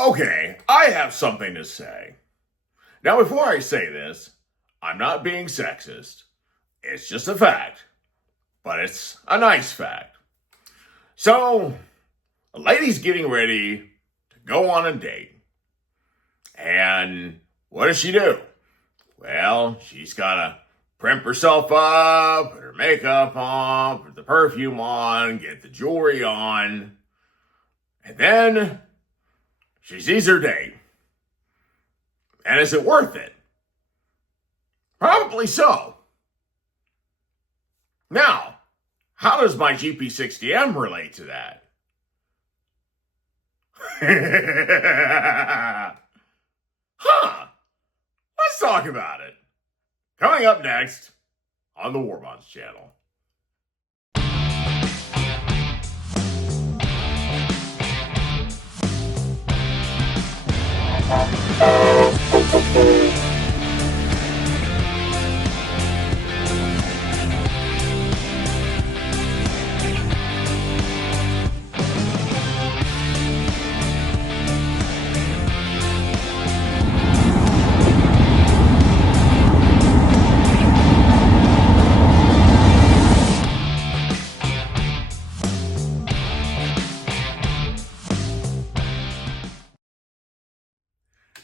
Okay, I have something to say. Now, before I say this, I'm not being sexist. It's just a fact, but it's a nice fact. So, a lady's getting ready to go on a date. And what does she do? Well, she's got to primp herself up, put her makeup on, put the perfume on, get the jewelry on. And then she sees her date. And is it worth it? Probably so. Now, how does my GP60M relate to that? Huh. Let's talk about it. Coming up next on the War Bonds channel.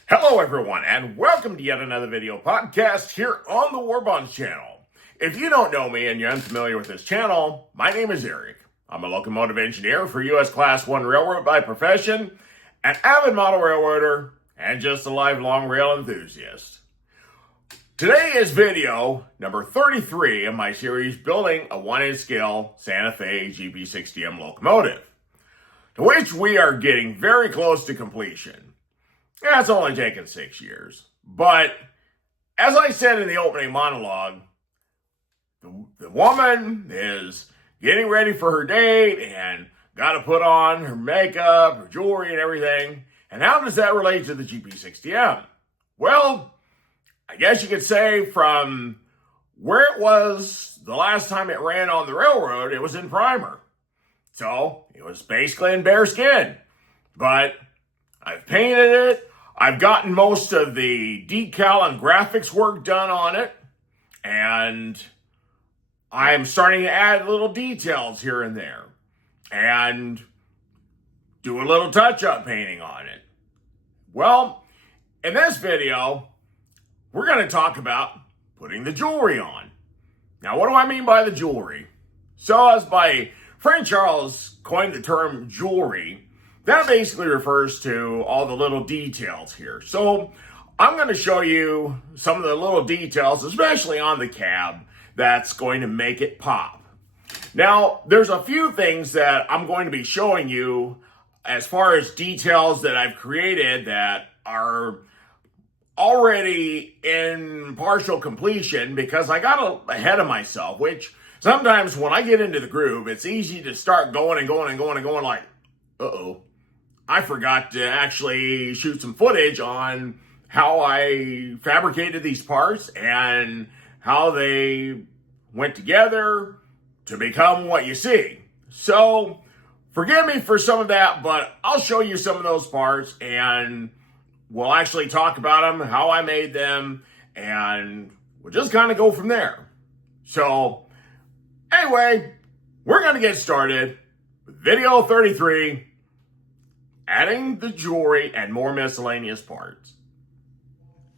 Hello everyone, and welcome to yet another video podcast here on the War Bonds channel. If you don't know me and you're unfamiliar with this channel, my name is Eric. I'm a locomotive engineer for U.S. Class 1 Railroad by profession, an avid model railroader, and just a lifelong rail enthusiast. Today is video number 33 of my series building a 1-inch scale Santa Fe GP60M locomotive, to which we are getting very close to completion. Yeah, it's only taken 6 years. But as I said in the opening monologue, the woman is getting ready for her date and got to put on her makeup, her jewelry, and everything. And how does that relate to the GP60M? Well, I guess you could say from where it was the last time it ran on the railroad, it was in primer. So it was basically in bare skin. But I've painted it. I've gotten most of the decal and graphics work done on it. And I'm starting to add little details here and there. And do a little touch-up painting on it. Well, in this video, we're going to talk about putting the jewelry on. Now, what do I mean by the jewelry? So, as my friend Charles coined the term jewelry, that basically refers to all the little details here. So I'm going to show you some of the little details, especially on the cab, that's going to make it pop. Now, there's a few things that I'm going to be showing you as far as details that I've created that are already in partial completion because I got ahead of myself, which sometimes when I get into the groove, it's easy to start going and going and going and going like, uh-oh. I forgot to actually shoot some footage on how I fabricated these parts and how they went together to become what you see. So, forgive me for some of that, but I'll show you some of those parts and we'll actually talk about them, how I made them, and we'll just kind of go from there. So, anyway, we're going to get started with video 33, adding the jewelry and more miscellaneous parts.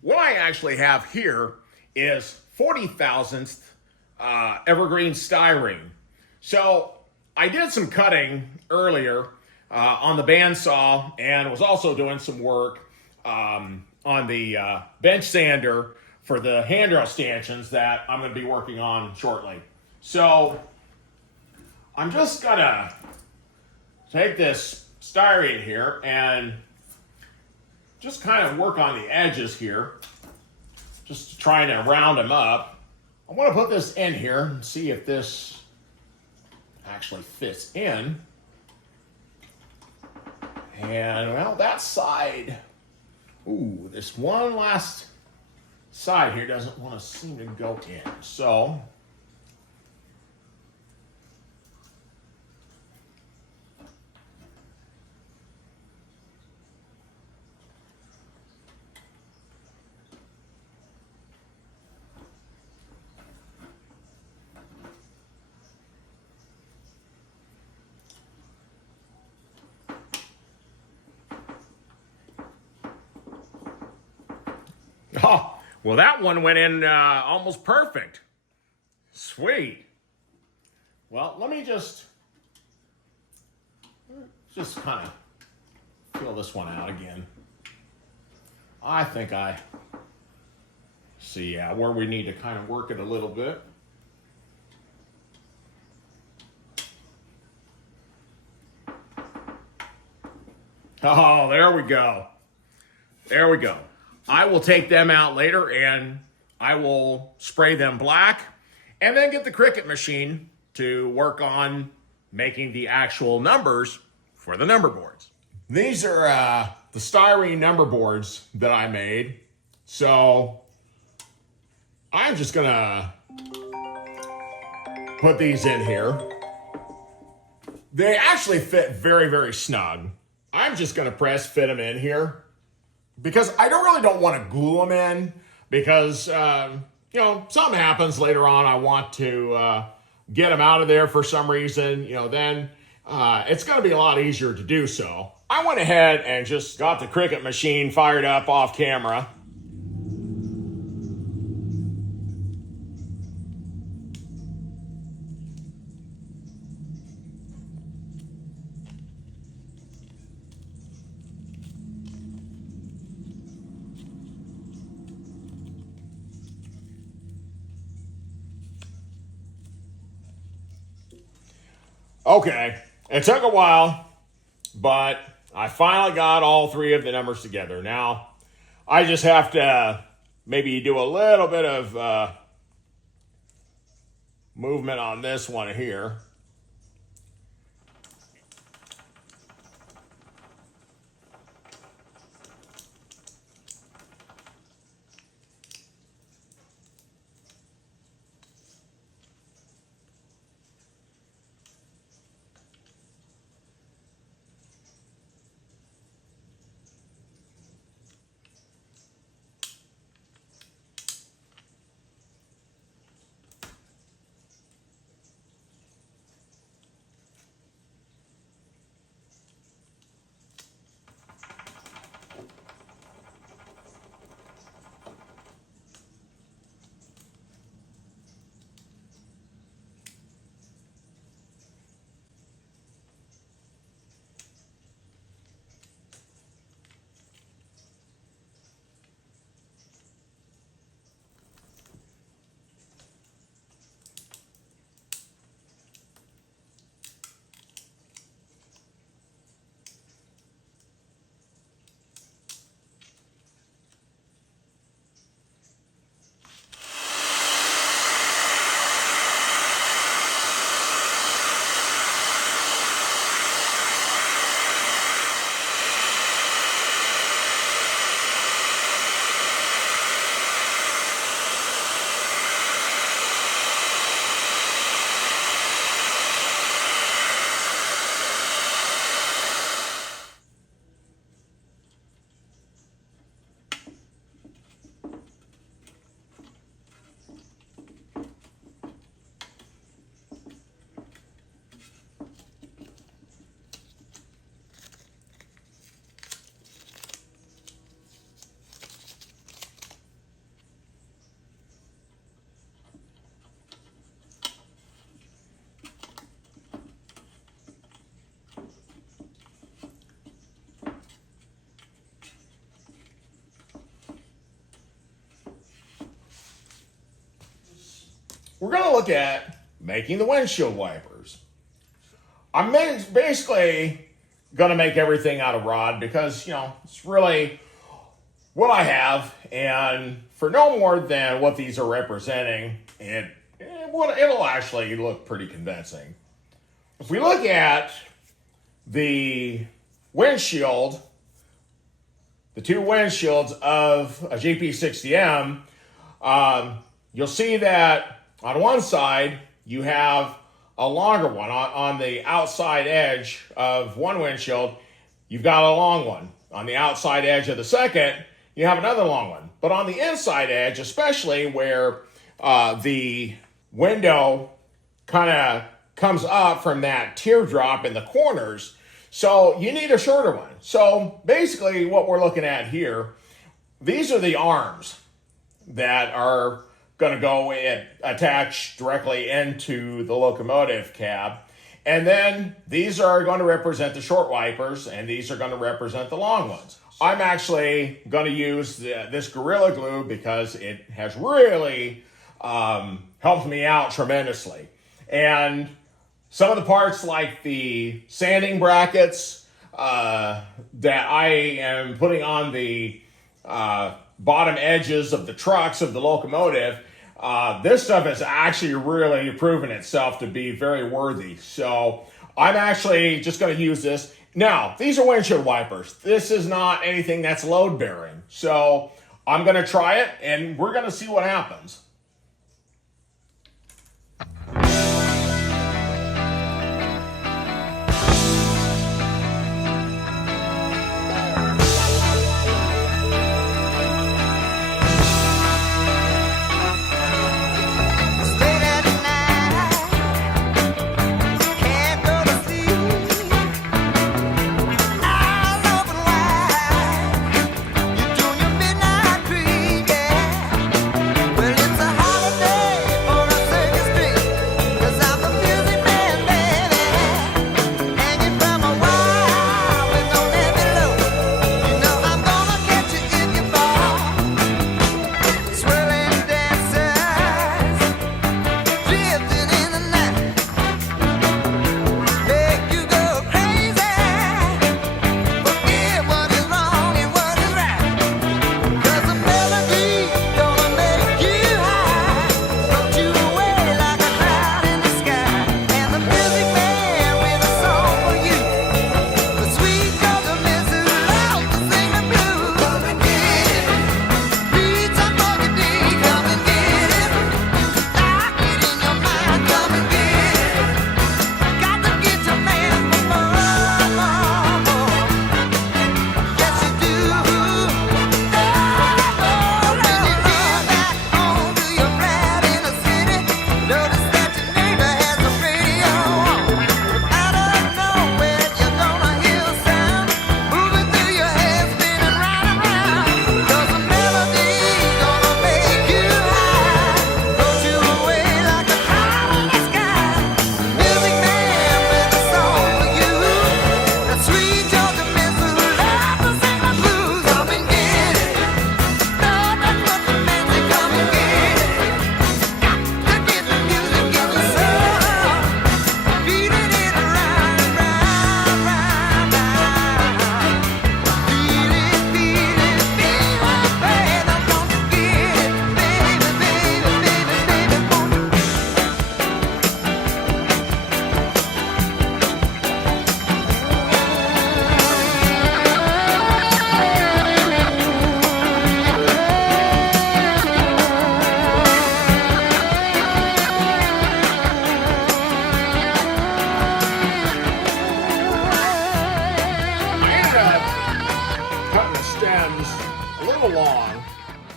What I actually have here is 40 thousandths evergreen styrene. So I did some cutting earlier on the bandsaw and was also doing some work on the bench sander for the handrail stanchions that I'm going to be working on shortly. So I'm just going to take this styrene here and just kind of work on the edges here, just trying to round them up. I want to put this in here and see if this actually fits in. And well, that side, ooh, this one last side here doesn't want to seem to go in. So Oh, well, that one went in almost perfect. Sweet. Well, let me just kind of fill this one out again. I think I see where we need to kind of work it a little bit. Oh, there we go. There we go. I will take them out later and I will spray them black and then get the Cricut machine to work on making the actual numbers for the number boards. These are the styrene number boards that I made. So I'm just gonna put these in here. They actually fit very, very snug. I'm just gonna press fit them in here because I really don't want to glue them in because, something happens later on. I want to get them out of there for some reason, then it's going to be a lot easier to do so. I went ahead and just got the Cricut machine fired up off camera. Okay, it took a while, but I finally got all three of the numbers together. Now, I just have to maybe do a little bit of movement on this one here. We're going to look at making the windshield wipers. I'm basically going to make everything out of rod because, it's really what I have. And for no more than what these are representing, it'll actually look pretty convincing. If we look at the windshield, the two windshields of a GP60M, you'll see that on one side, you have a longer one. On the outside edge of one windshield, you've got a long one. On the outside edge of the second, you have another long one. But on the inside edge, especially where the window kind of comes up from that teardrop in the corners, so you need a shorter one. So basically what we're looking at here, these are the arms that are going to go in, attach directly into the locomotive cab. And then these are going to represent the short wipers, and these are going to represent the long ones. I'm actually going to use this Gorilla Glue because it has really helped me out tremendously. And some of the parts like the sanding brackets that I am putting on the bottom edges of the trucks of the locomotive, this stuff has actually really proven itself to be very worthy. So I'm actually just going to use this. Now, these are windshield wipers. This is not anything that's load bearing. So I'm going to try it and we're going to see what happens.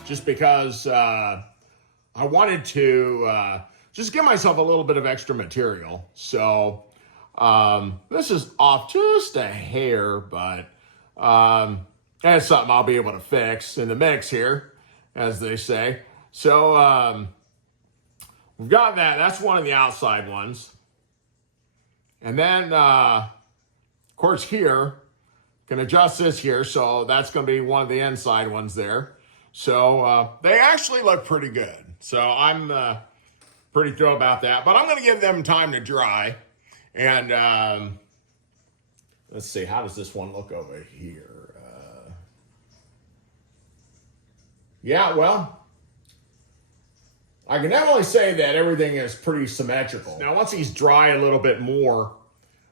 Just because I wanted to just give myself a little bit of extra material. So this is off just a hair, but that's something I'll be able to fix in the mix here, as they say. So we've got that. That's one of the outside ones. And then, of course, here, can adjust this here. So that's going to be one of the inside ones there. So they actually look pretty good. So I'm pretty thrilled about that. But I'm going to give them time to dry. And let's see, how does this one look over here? Yeah, well, I can definitely say that everything is pretty symmetrical. Now, once these dry a little bit more,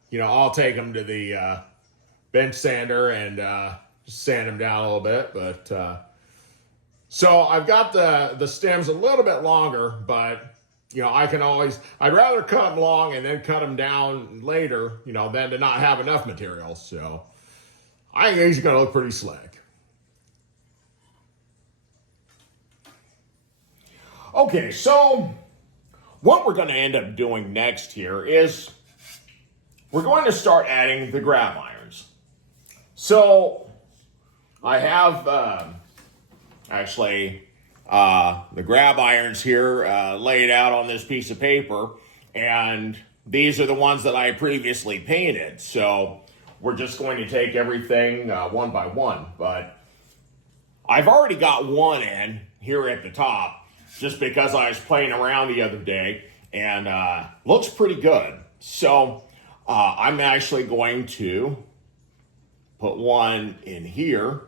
you know, I'll take them to the bench sander and just sand them down a little bit. But so I've got the stems a little bit longer, but you know, I can always, I'd rather cut them long and then cut them down later, you know, than to not have enough material. So I think these are going to look pretty slick. Okay, so what we're going to end up doing next here is we're going to start adding the grab irons. So I have actually the grab irons here laid out on this piece of paper, and these are the ones that I previously painted. So we're just going to take everything one by one, but I've already got one in here at the top just because I was playing around the other day, and looks pretty good. So I'm actually going to put one in here.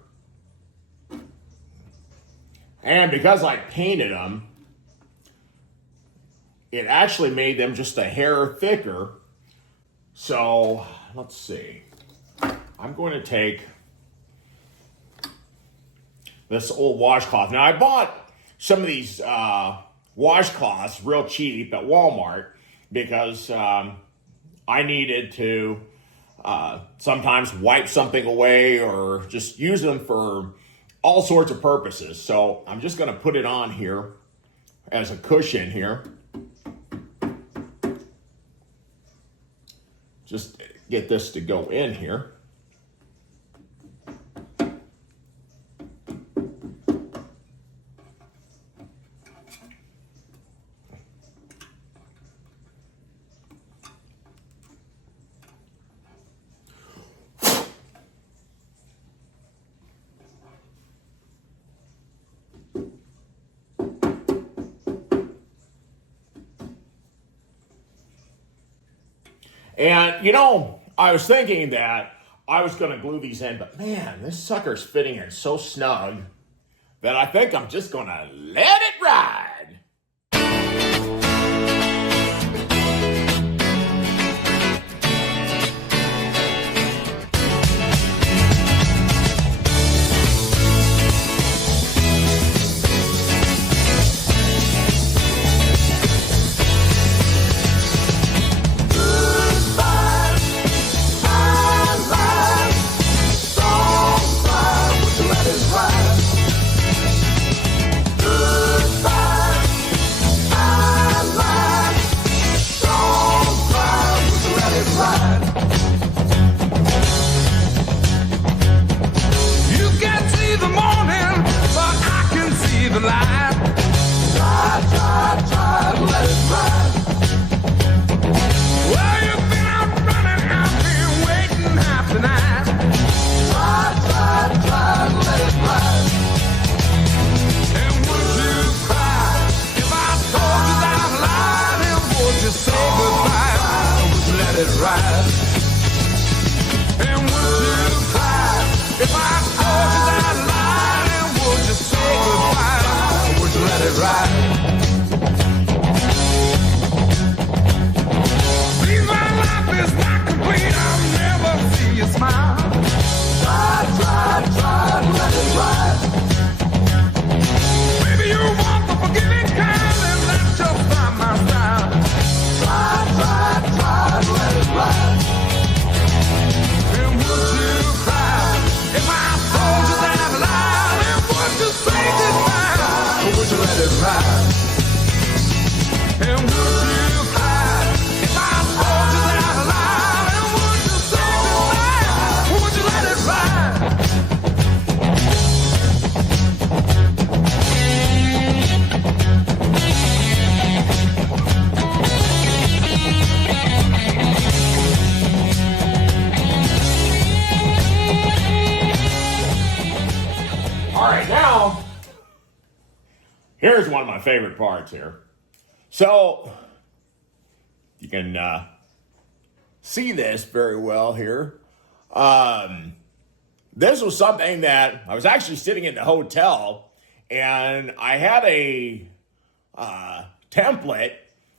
And because I painted them, it actually made them just a hair thicker. So let's see. I'm going to take this old washcloth. Now, I bought some of these washcloths real cheap at Walmart because I needed to sometimes wipe something away or just use them for all sorts of purposes. So I'm just going to put it on here as a cushion here. Just get this to go in here. And, you know, I was thinking that I was going to glue these in, but man, this sucker's fitting in so snug that I think I'm just going to let it ride. Here's one of my favorite parts here. So, you can see this very well here. This was something that I was actually sitting in the hotel, and I had a template.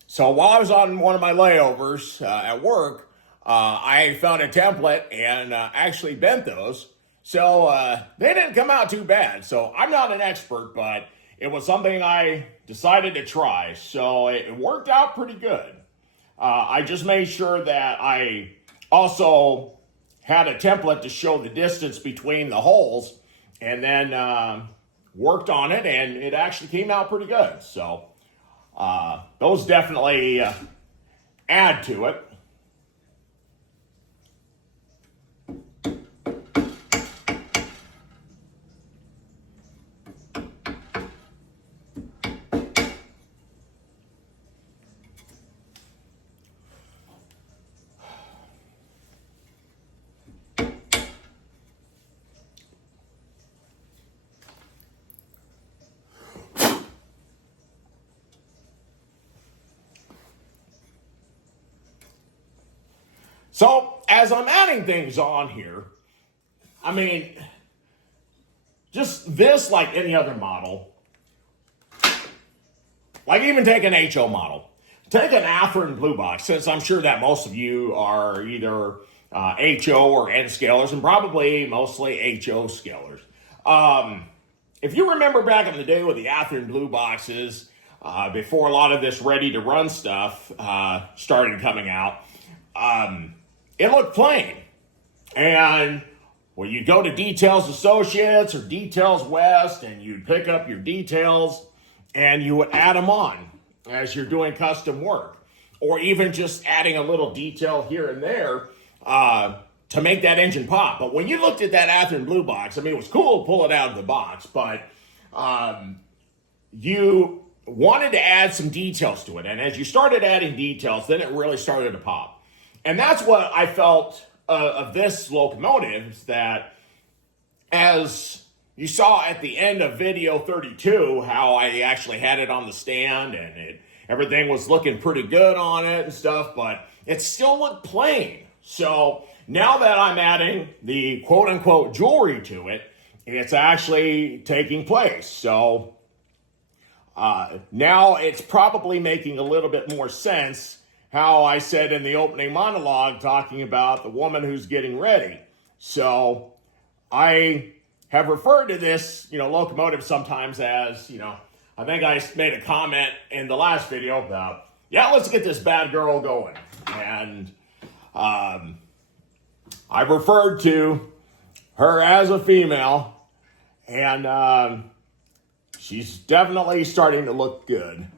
So while I was on one of my layovers at work, I found a template and actually bent those. So they didn't come out too bad. So I'm not an expert, but it was something I decided to try, so it worked out pretty good. I just made sure that I also had a template to show the distance between the holes, and then worked on it, and it actually came out pretty good. So those definitely add to it. So as I'm adding things on here, I mean, just this, like any other model, like even take an HO model, take an Athearn Blue Box, since I'm sure that most of you are either HO or N scalers, and probably mostly HO scalers. If you remember back in the day with the Athearn Blue Boxes, before a lot of this ready-to-run stuff started coming out, it looked plain. And when you go to Details Associates or Details West and you'd pick up your details and you would add them on as you're doing custom work, or even just adding a little detail here and there to make that engine pop. But when you looked at that Athearn Blue Box, I mean, it was cool to pull it out of the box, but you wanted to add some details to it. And as you started adding details, then it really started to pop. And that's what I felt of this locomotive, is that as you saw at the end of video 32, how I actually had it on the stand and everything was looking pretty good on it and stuff, but it still looked plain. So now that I'm adding the quote-unquote jewelry to it, it's actually taking place. So now it's probably making a little bit more sense how I said in the opening monologue talking about the woman who's getting ready. So I have referred to this, locomotive sometimes as, I think I made a comment in the last video about, yeah, let's get this bad girl going. And I referred to her as a female, and she's definitely starting to look good.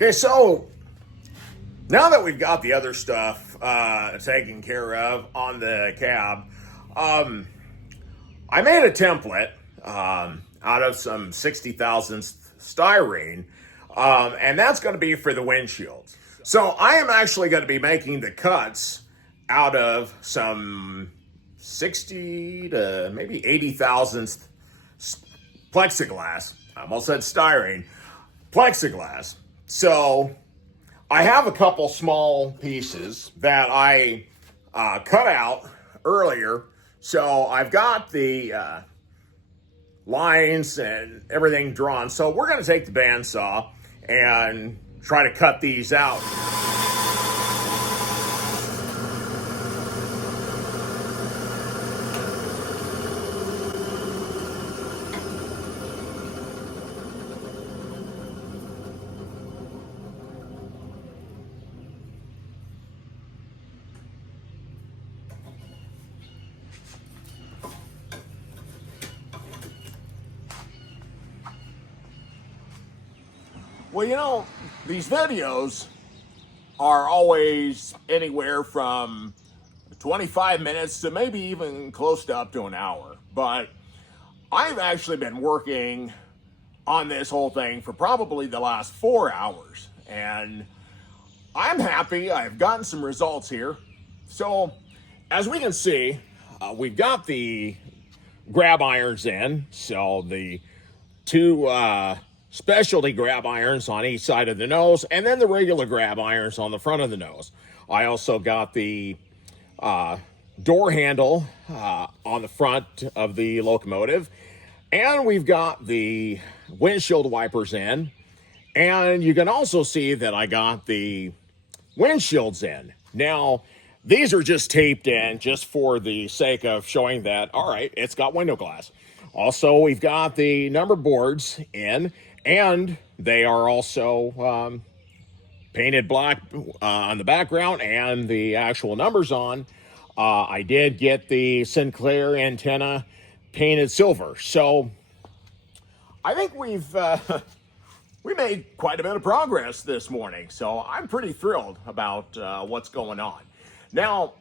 Okay, so now that we've got the other stuff taken care of on the cab, I made a template out of some 60 thousandths styrene, and that's going to be for the windshields. So I am actually going to be making the cuts out of some 60 to maybe 80 thousandths plexiglass. I almost said styrene. Plexiglass. So I have a couple small pieces that I cut out earlier. So I've got the lines and everything drawn. So we're going to take the bandsaw and try to cut these out. Well, you know, these videos are always anywhere from 25 minutes to maybe even close to up to an hour. But I've actually been working on this whole thing for probably the last 4 hours. And I'm happy. I've gotten some results here. So, as we can see, we've got the grab irons in. So, the two specialty grab irons on each side of the nose, and then the regular grab irons on the front of the nose. I also got the door handle on the front of the locomotive, and we've got the windshield wipers in, and you can also see that I got the windshields in. Now, these are just taped in just for the sake of showing that, all right, it's got window glass. Also, we've got the number boards in, and they are also painted black on the background and the actual numbers on. I did get the Sinclair antenna painted silver. So I think we made quite a bit of progress this morning. So I'm pretty thrilled about what's going on. Now,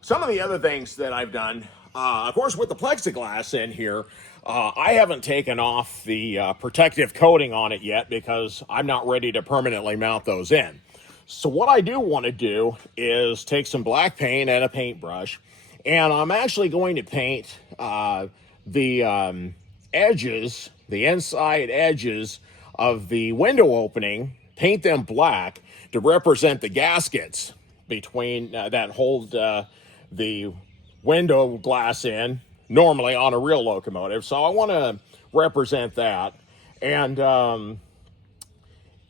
some of the other things that I've done, of course, with the plexiglass in here, I haven't taken off the protective coating on it yet because I'm not ready to permanently mount those in. So what I do want to do is take some black paint and a paintbrush, and I'm actually going to paint the edges, the inside edges of the window opening, paint them black to represent the gaskets between that hold the window glass in normally on a real locomotive. So I want to represent that. And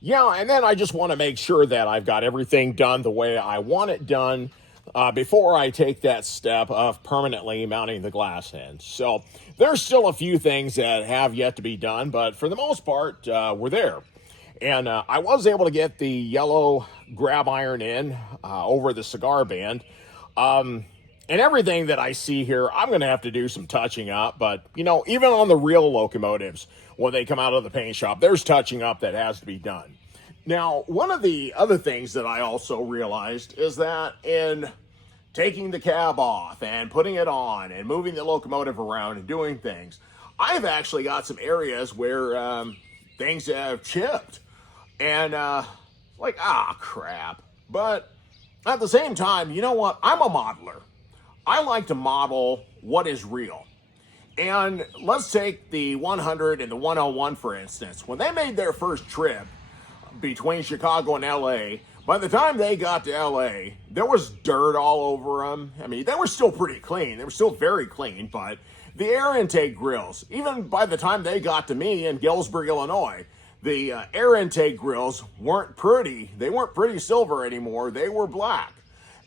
yeah, and then I just want to make sure that I've got everything done the way I want it done before I take that step of permanently mounting the glass in. So there's still a few things that have yet to be done, but for the most part, we're there. And I was able to get the yellow grab iron in over the cigar band. And everything that I see here, I'm going to have to do some touching up. But, you know, even on the real locomotives, when they come out of the paint shop, there's touching up that has to be done. Now, one of the other things that I also realized is that in taking the cab off and putting it on and moving the locomotive around and doing things, I've actually got some areas where things have chipped. And crap. But at the same time, you know what? I'm a modeler. I like to model what is real. And let's take the 100 and the 101, for instance. When they made their first trip between Chicago and LA, by the time they got to LA, there was dirt all over them. I mean, they were still pretty clean. They were still very clean, but the air intake grills, even by the time they got to me in Galesburg, Illinois, the air intake grills weren't pretty. They weren't pretty silver anymore. They were black.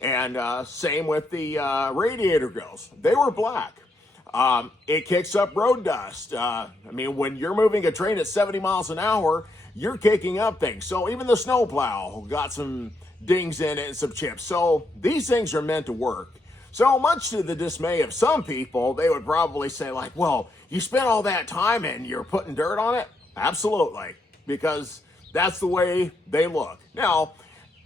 And same with the radiator grills. They were black. It kicks up road dust. I mean, when you're moving a train at 70 miles an hour, you're kicking up things. So even the snowplow got some dings in it and some chips. So these things are meant to work. So much to the dismay of some people, they would probably say like, well, you spent all that time and you're putting dirt on it? Absolutely. Because that's the way they look. Now,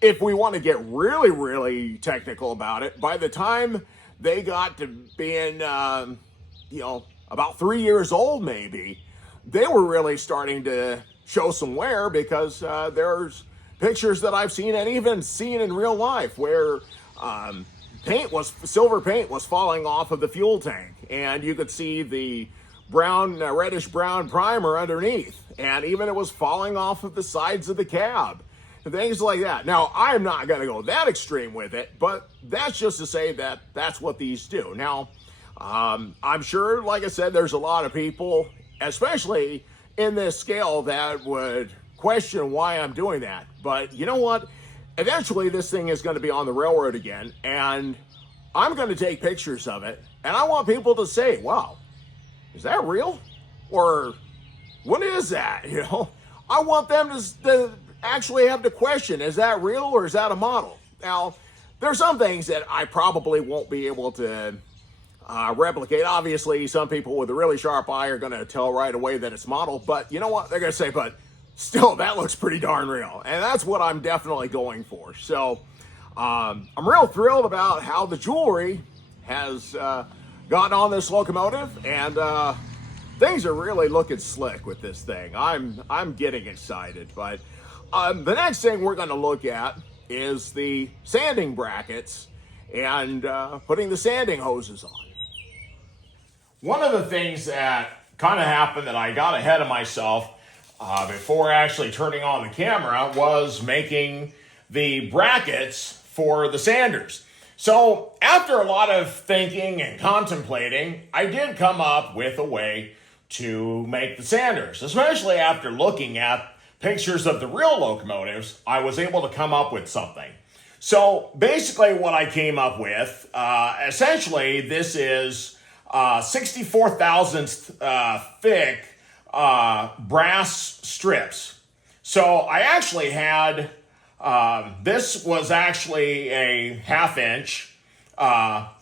if we want to get really, really technical about it, by the time they got to being, about 3 years old, maybe, they were really starting to show some wear because there's pictures that I've seen and even seen in real life where silver paint was falling off of the fuel tank, and you could see the reddish brown primer underneath, and even it was falling off of the sides of the cab. Things like that. Now, I'm not going to go that extreme with it, but that's just to say that that's what these do. Now, I'm sure, like I said, there's a lot of people, especially in this scale, that would question why I'm doing that. But you know what? Eventually, this thing is going to be on the railroad again, and I'm going to take pictures of it, and I want people to say, wow, is that real? Or what is that? I want them to actually have the question, is that real or is that a model? Now, there's some things that I probably won't be able to replicate. Obviously, some people with a really sharp eye are going to tell right away that it's model, but you know what? They're going to say, but still, that looks pretty darn real. And that's what I'm definitely going for. So I'm real thrilled about how the jewelry has gotten on this locomotive, and things are really looking slick with this thing. I'm getting excited, but the next thing we're going to look at is the sanding brackets and putting the sanding hoses on. One of the things that kind of happened that I got ahead of myself before actually turning on the camera was making the brackets for the sanders. So after a lot of thinking and contemplating, I did come up with a way to make the sanders, especially after looking at pictures of the real locomotives. I was able to come up with something. So basically what I came up with, essentially this is 64 thousandths thick brass strips. So I actually had, this was actually a 1/2 inch,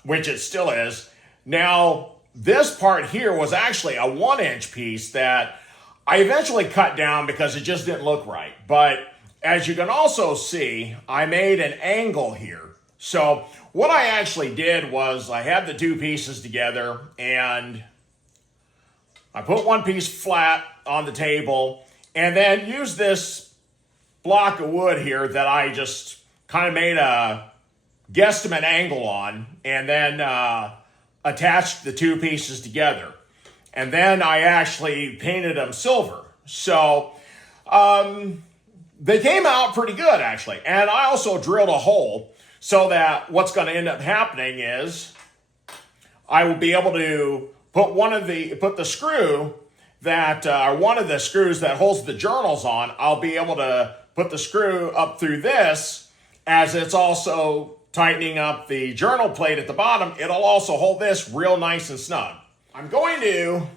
which it still is. Now this part here was actually a 1 inch piece that I eventually cut down because it just didn't look right. But as you can also see, I made an angle here. So what I actually did was I had the two pieces together, and I put one piece flat on the table and then used this block of wood here that I just kind of made a guesstimate angle on, and then attached the two pieces together. And then I actually painted them silver. So they came out pretty good, actually. And I also drilled a hole so that what's going to end up happening is I will be able to put the screw that, one of the screws that holds the journals on, I'll be able to put the screw up through this, as it's also tightening up the journal plate at the bottom. It'll also hold this real nice and snug. I'm going to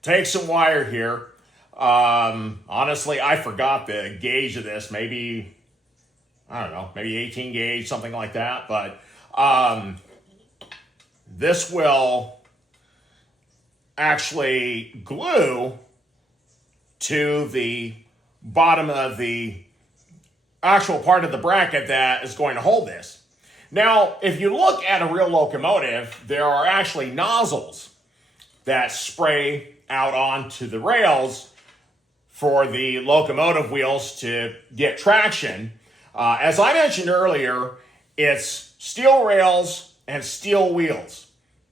take some wire here. Honestly, I forgot the gauge of this. Maybe, I don't know, maybe 18 gauge, something like that. But this will actually glue to the bottom of the actual part of the bracket that is going to hold this. Now, if you look at a real locomotive, there are actually nozzles that spray out onto the rails for the locomotive wheels to get traction. As I mentioned earlier, it's steel rails and steel wheels.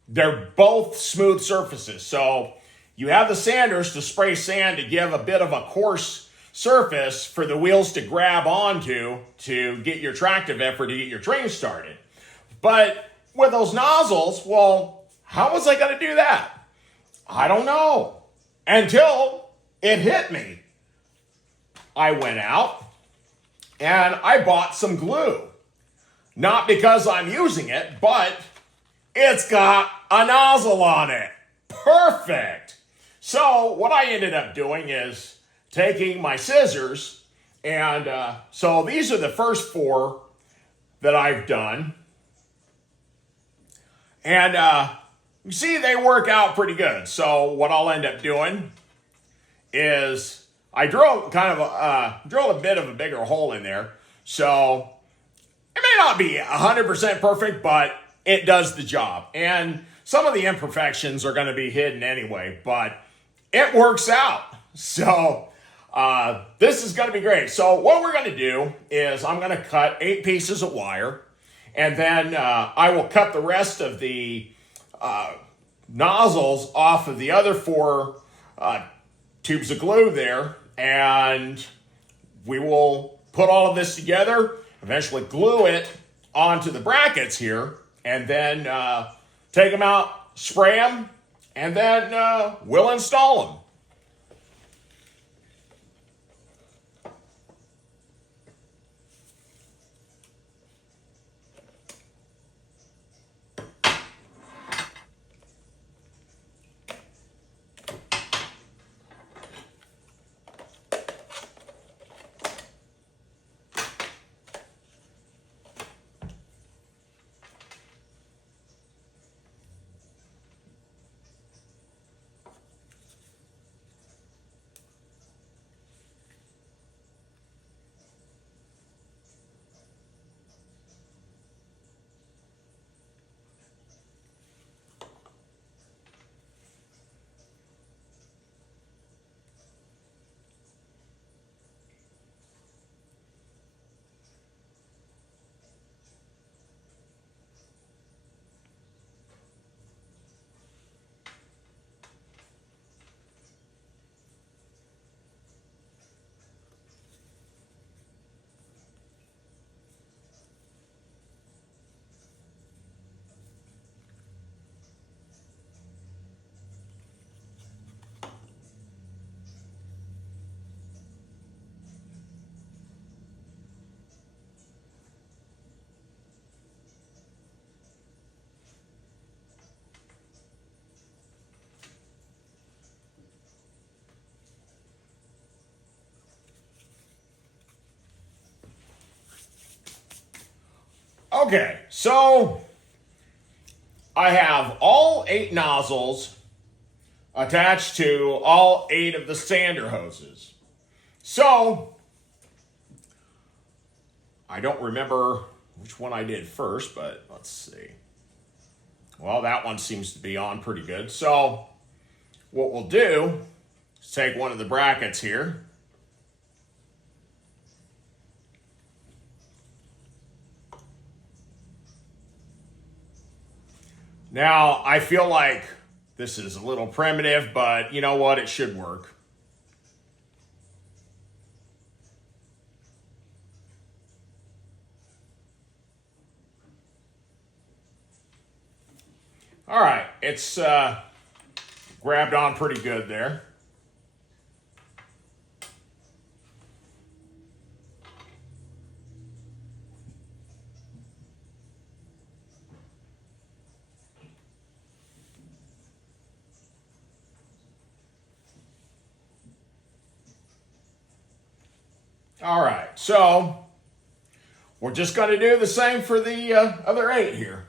They're both smooth surfaces. So you have the sanders to spray sand to give a bit of a coarse surface for the wheels to grab onto to get your tractive effort to get your train started. But with those nozzles, well, how was I going to do that? I don't know. Until it hit me. I went out and I bought some glue. Not because I'm using it, but it's got a nozzle on it. Perfect. So what I ended up doing is taking my scissors, and so these are the first 4 that I've done. And you see, they work out pretty good. So what I'll end up doing is I drilled drilled a bit of a bigger hole in there, so it may not be 100% perfect, but it does the job. And some of the imperfections are going to be hidden anyway, but it works out. So this is going to be great. So what we're going to do is I'm going to cut 8 pieces of wire, and then I will cut the rest of the nozzles off of the other 4 tubes of glue there, and we will put all of this together, eventually glue it onto the brackets here, and then take them out, spray them, and then we'll install them. Okay, so I have all 8 nozzles attached to all 8 of the sander hoses. So I don't remember which one I did first, but let's see. Well, that one seems to be on pretty good. So what we'll do is take one of the brackets here. Now, I feel like this is a little primitive, but you know what? It should work. All right, it's grabbed on pretty good there. All right, so we're just going to do the same for the other 8 here.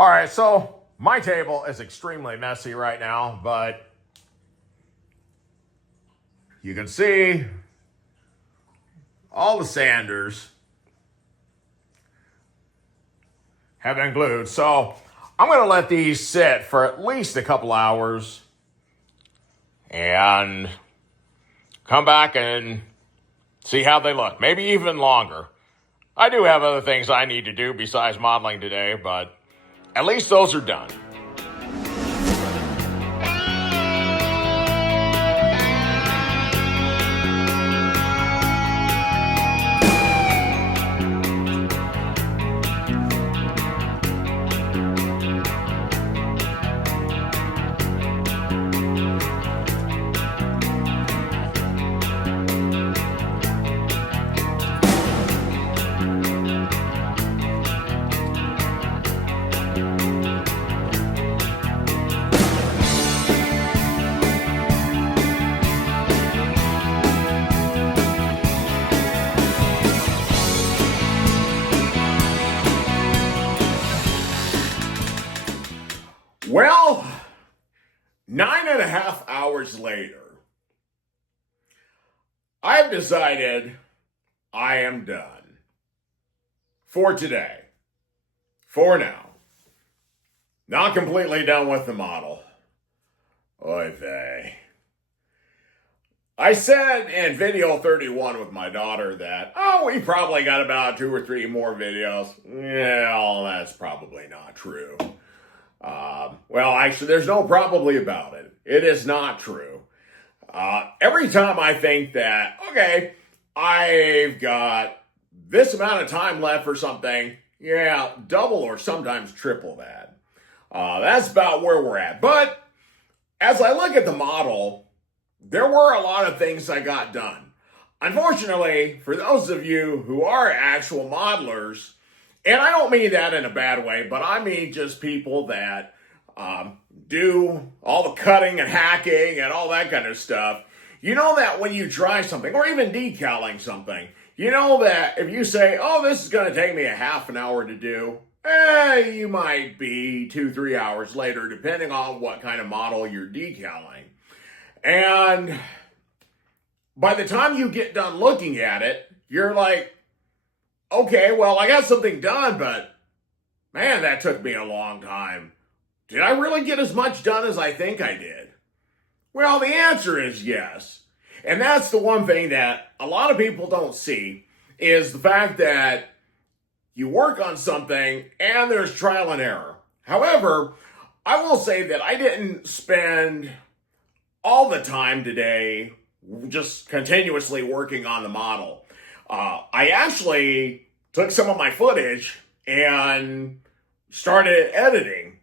All right, so my table is extremely messy right now, but you can see all the sanders have been glued. So I'm going to let these sit for at least a couple hours and come back and see how they look. Maybe even longer. I do have other things I need to do besides modeling today, but at least those are done. Well, 9.5 hours later, I've decided I am done. For today. For now. Not completely done with the model. Oy vey. I said in video 31 with my daughter that, we probably got about 2 or 3 more videos. Well, that's probably not true. Well, actually, there's no probably about it. It is not true. Every time I think that, okay, I've got this amount of time left for something, double or sometimes triple that. That's about where we're at. But as I look at the model, there were a lot of things I got done. Unfortunately, for those of you who are actual modelers, and I don't mean that in a bad way, but I mean just people that do all the cutting and hacking and all that kind of stuff. You know that when you try something, or even decaling something, you know that if you say, this is going to take me a half an hour to do, you might be 2-3 hours later, depending on what kind of model you're decaling. And by the time you get done looking at it, you're like, okay, well, I got something done, but man, that took me a long time. Did I really get as much done as I think I did? Well, the answer is yes. And that's the one thing that a lot of people don't see, is the fact that you work on something and there's trial and error. However, I will say that I didn't spend all the time today just continuously working on the model. I actually took some of my footage and started editing,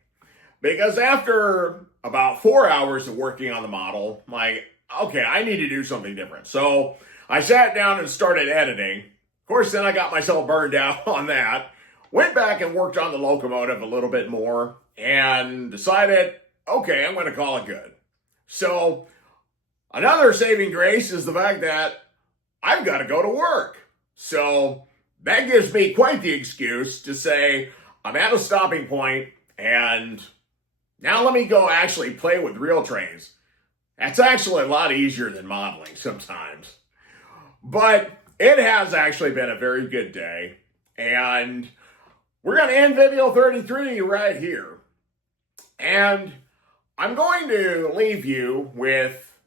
because after about 4 hours of working on the model, I'm like, okay, I need to do something different. So I sat down and started editing. Of course, then I got myself burned out on that. Went back and worked on the locomotive a little bit more and decided, okay, I'm going to call it good. So another saving grace is the fact that I've got to go to work. So that gives me quite the excuse to say I'm at a stopping point, and now let me go actually play with real trains. That's actually a lot easier than modeling sometimes. But it has actually been a very good day, and we're going to end video 33 right here. And I'm going to leave you with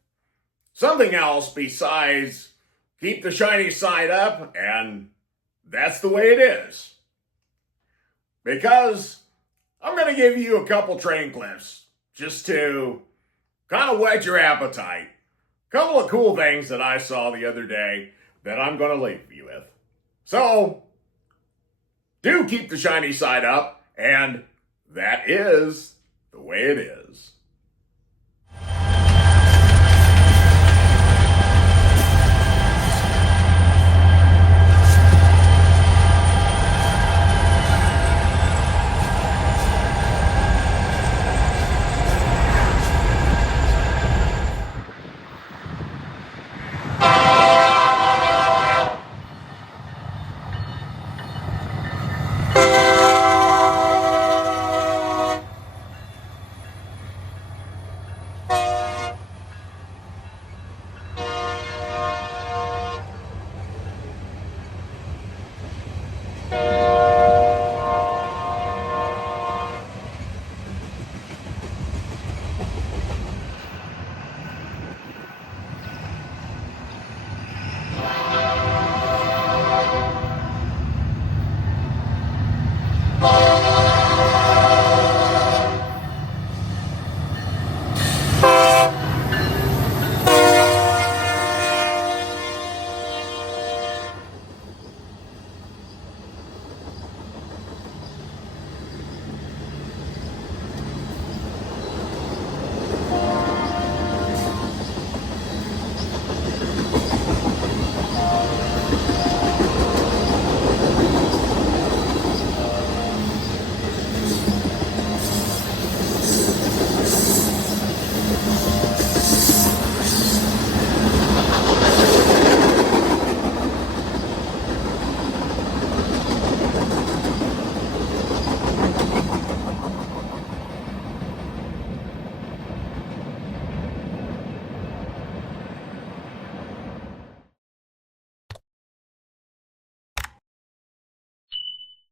something else besides keep the shiny side up, and that's the way it is. Because I'm going to give you a couple train clips just to kind of whet your appetite. A couple of cool things that I saw the other day that I'm going to leave you with. So, do keep the shiny side up, and that is the way it is.